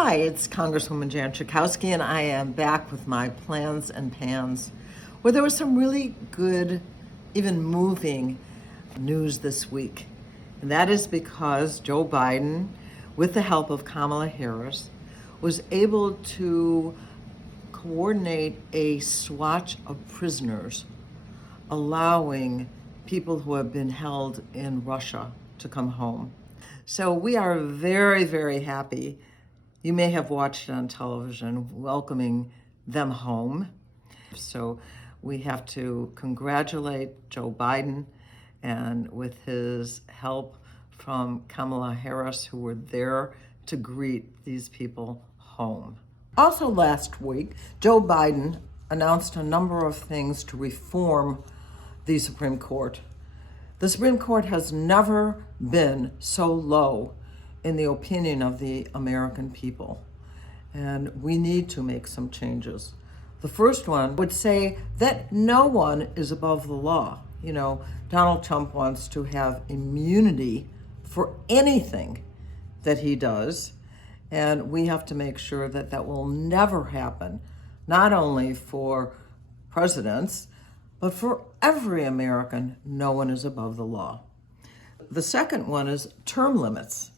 Hi, it's Congresswoman Jan Schakowsky, and I am back with my plans and pans, where there was some really good, even moving news this week. And that is because Joe Biden, with the help of Kamala Harris, was able to coordinate a swatch of prisoners, allowing people who have been held in Russia to come home. So we are very, very happy. You may have watched it on television, welcoming them home. So we have to congratulate Joe Biden, and with his help from Kamala Harris, who were there to greet these people home. Also last week, Joe Biden announced a number of things to reform the Supreme Court. The Supreme Court has never been so low in the opinion of the American people, and we need to make some changes. The first one would say that no one is above the law. You know, Donald Trump wants to have immunity for anything that he does, and we have to make sure that that will never happen, not only for presidents, but for every American. No one is above the law. The second one is term limits.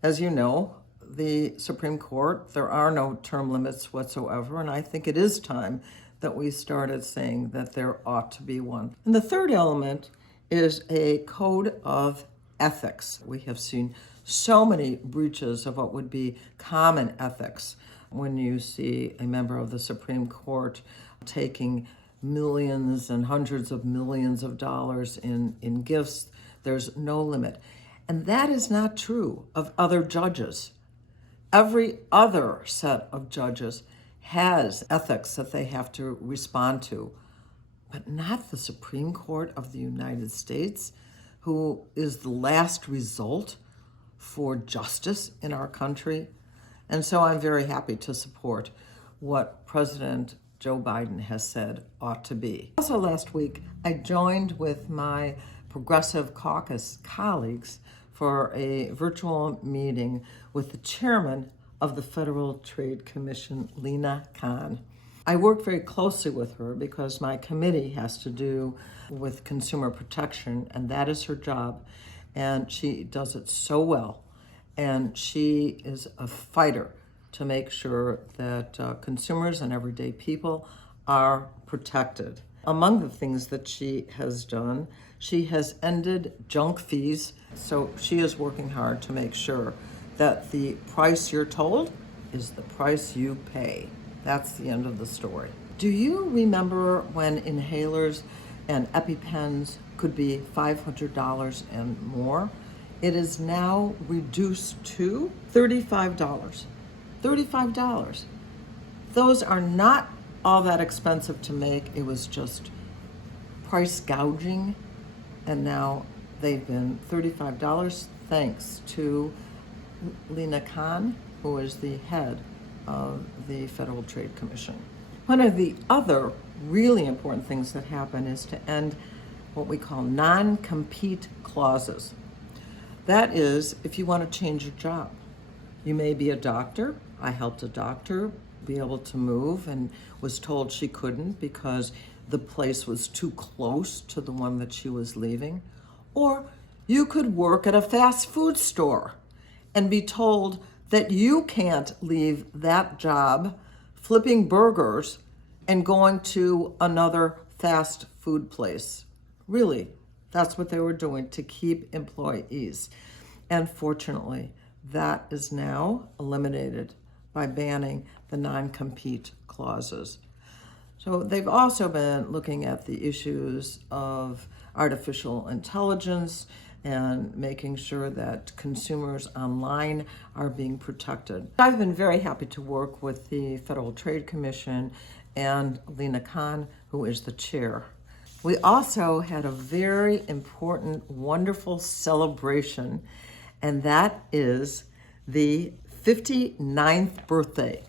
As you know, the Supreme Court, there are no term limits whatsoever, and I think it is time that we started saying that there ought to be one. And the third element is a code of ethics. We have seen so many breaches of what would be common ethics when you see a member of the Supreme Court taking millions and hundreds of millions of dollars in gifts. There's no limit. And that is not true of other judges. Every other set of judges has ethics that they have to respond to, but not the Supreme Court of the United States, who is the last result for justice in our country. And so I'm very happy to support what President Joe Biden has said ought to be. Also last week, I joined with my Progressive Caucus colleagues for a virtual meeting with the chairman of the Federal Trade Commission, Lina Khan. I work very closely with her because my committee has to do with consumer protection, and that is her job, and she does it so well. And she is a fighter to make sure that consumers and everyday people are protected. Among the things that she has done, she has ended junk fees. So she is working hard to make sure that the price you're told is the price you pay. That's the end of the story. Do you remember when inhalers and EpiPens could be $500 and more? It is now reduced to $35. $35. Those are not all that expensive to make. It was just price gouging, and now they've been $35 thanks to Lina Khan, who is the head of the Federal Trade Commission. One of the other really important things that happen is to end what we call non-compete clauses. That is, if you want to change your job. You may be a doctor. I helped a doctor be able to move and was told she couldn't because the place was too close to the one that she was leaving. Or you could work at a fast food store and be told that you can't leave that job flipping burgers and going to another fast food place. Really, that's what they were doing to keep employees. And fortunately, that is now eliminated by banning the non-compete clauses. So they've also been looking at the issues of artificial intelligence and making sure that consumers online are being protected. I've been very happy to work with the Federal Trade Commission and Lina Khan, who is the chair. We also had a very important, wonderful celebration, and that is the 59th birthday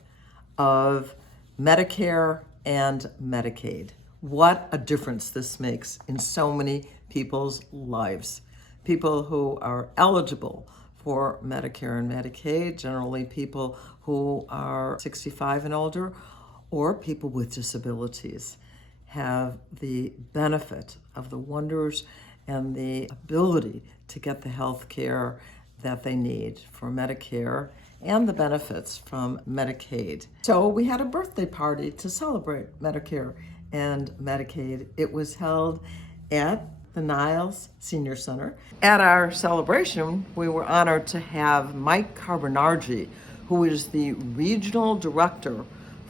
of Medicare and Medicaid. What a difference this makes in so many people's lives. People who are eligible for Medicare and Medicaid, generally people who are 65 and older or people with disabilities have the benefit of the wonders and the ability to get the health care that they need for Medicare and the benefits from Medicaid. So we had a birthday party to celebrate Medicare and Medicaid. It was held at the Niles Senior Center. At our celebration, we were honored to have Mike Carbonargi, who is the regional director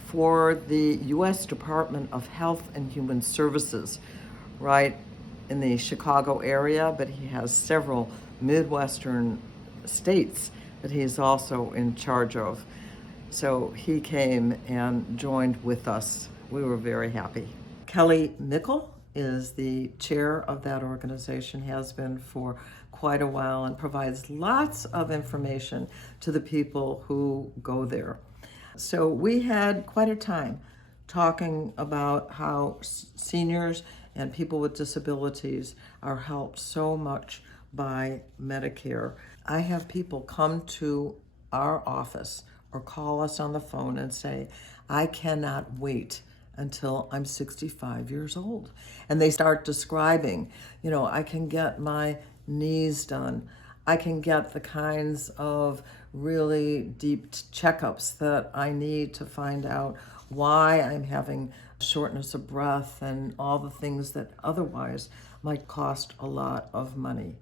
for the U.S. Department of Health and Human Services, right in the Chicago area, but he has several Midwestern states that he's also in charge of. So he came and joined with us. We were very happy. Kelly Mickle is the chair of that organization, has been for quite a while, and provides lots of information to the people who go there. So we had quite a time talking about how seniors and people with disabilities are helped so much by Medicare. I have people come to our office or call us on the phone and say, I cannot wait until I'm 65 years old. And they start describing, I can get my knees done. I can get the kinds of really deep checkups that I need to find out why I'm having shortness of breath and all the things that otherwise might cost a lot of money.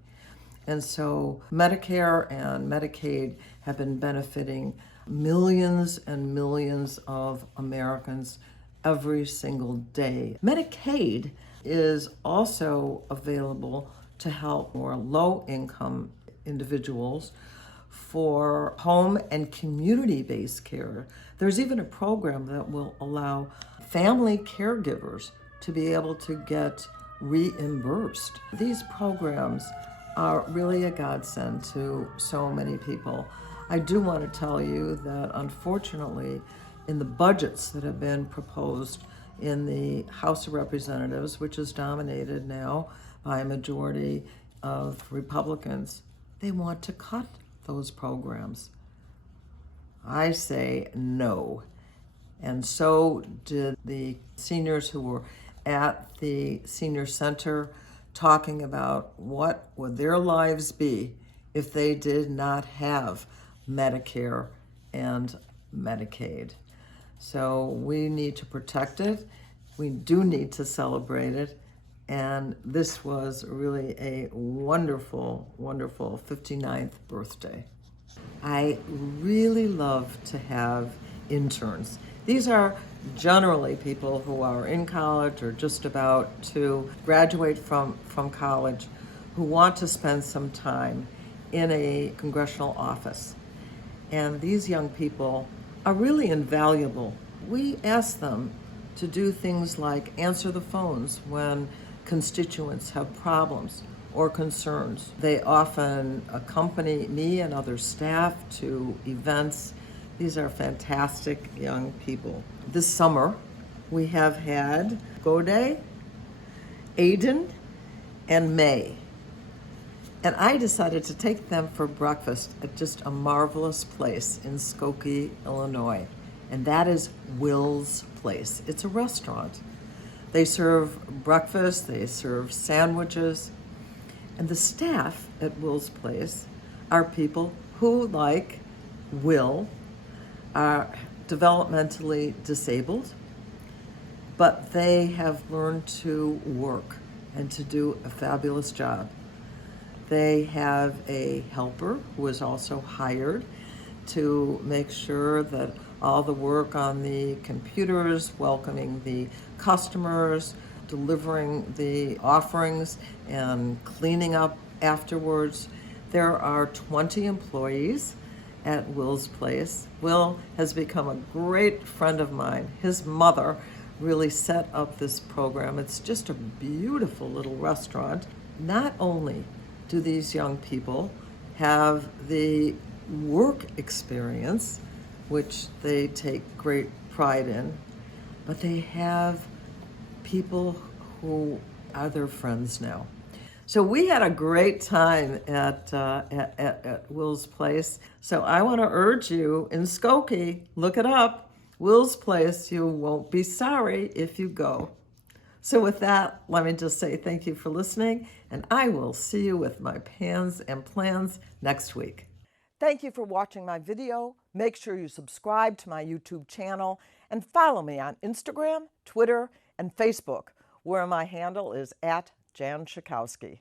And so Medicare and Medicaid have been benefiting millions and millions of Americans every single day. Medicaid is also available to help more low-income individuals for home and community-based care. There's even a program that will allow family caregivers to be able to get reimbursed. These programs are really a godsend to so many people. I do want to tell you that unfortunately, in the budgets that have been proposed in the House of Representatives, which is dominated now by a majority of Republicans, they want to cut those programs. I say no. And so did the seniors who were at the senior center talking about what would their lives be if they did not have Medicare and Medicaid. So we need to protect it. We do need to celebrate it. And this was really a wonderful, wonderful 59th birthday. I really love to have interns. These are generally people who are in college or just about to graduate from college who want to spend some time in a congressional office. And these young people are really invaluable. We ask them to do things like answer the phones when constituents have problems or concerns. They often accompany me and other staff to events. These are fantastic young people. This summer, we have had Gode, Aiden, and May. And I decided to take them for breakfast at just a marvelous place in Skokie, Illinois. And that is Will's Place. It's a restaurant. They serve breakfast, they serve sandwiches. And the staff at Will's Place are people who, like Will, are developmentally disabled, but they have learned to work and to do a fabulous job. They have a helper who is also hired to make sure that all the work on the computers, welcoming the customers, delivering the offerings, and cleaning up afterwards. There are 20 employees at Will's Place. Will has become a great friend of mine. His mother really set up this program. It's just a beautiful little restaurant. Not only do these young people have the work experience, which they take great pride in, but they have people who are their friends now. So we had a great time at Will's Place. So I want to urge you in Skokie, look it up. Will's Place, you won't be sorry if you go. So with that, let me just say thank you for listening, and I will see you with my pans and plans next week. Thank you for watching my video. Make sure you subscribe to my YouTube channel and follow me on Instagram, Twitter, and Facebook, where my handle is @Jan Schakowsky.